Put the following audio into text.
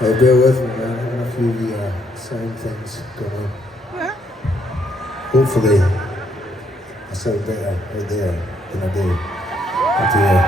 Hey, bear with me, man. I don't know if you sound things going on. Yeah. Hopefully, I sound better right there than I do up here.